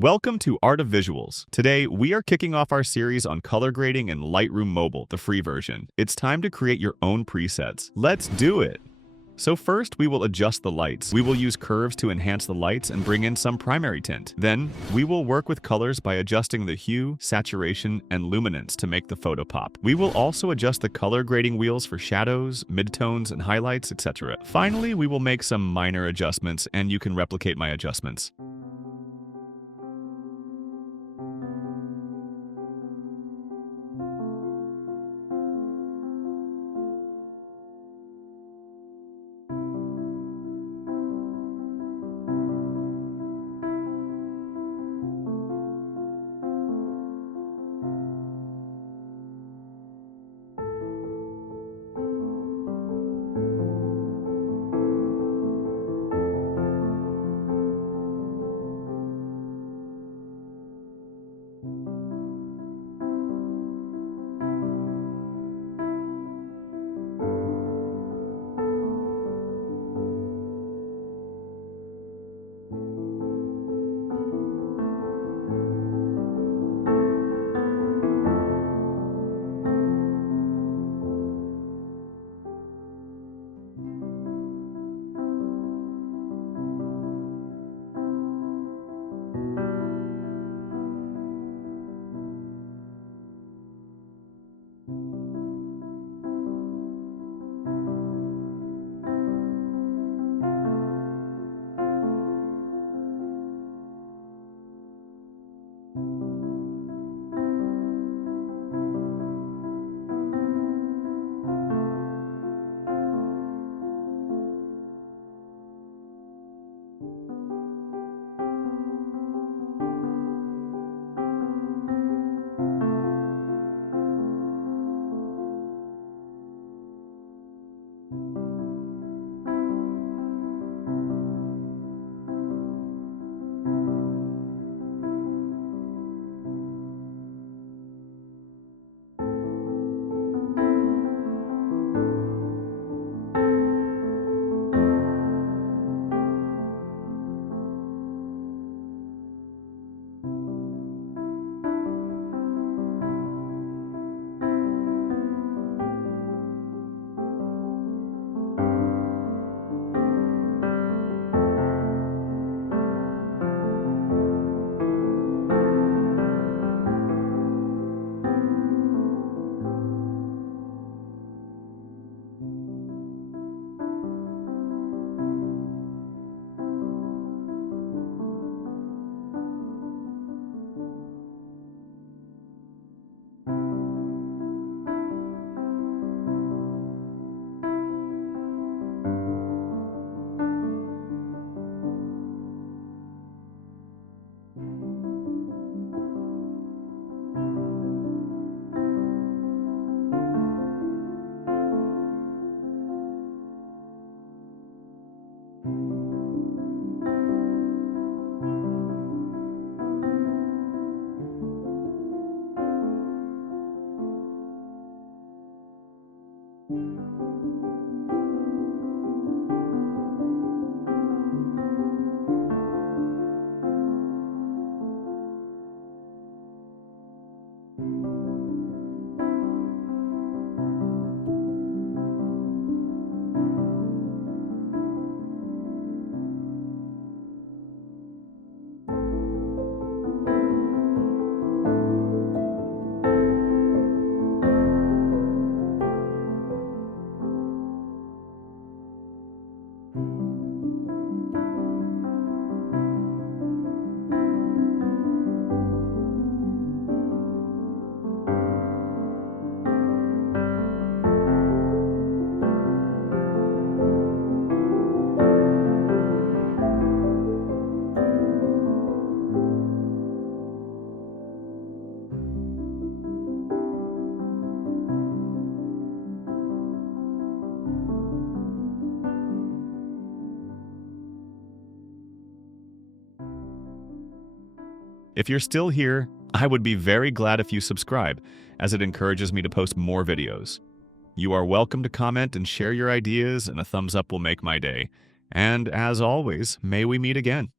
Welcome to Art of Visuals. Today, we are kicking off our series on color grading in Lightroom Mobile, the free version. It's time to create your own presets. Let's do it! So first, we will adjust the lights. We will use curves to enhance the lights and bring in some primary tint. Then, we will work with colors by adjusting the hue, saturation, and luminance to make the photo pop. We will also adjust the color grading wheels for shadows, midtones, and highlights, etc. Finally, we will make some minor adjustments, and you can replicate my adjustments. If you're still here, I would be very glad if you subscribe, as it encourages me to post more videos. You are welcome to comment and share your ideas, and a thumbs up will make my day. And as always, may we meet again.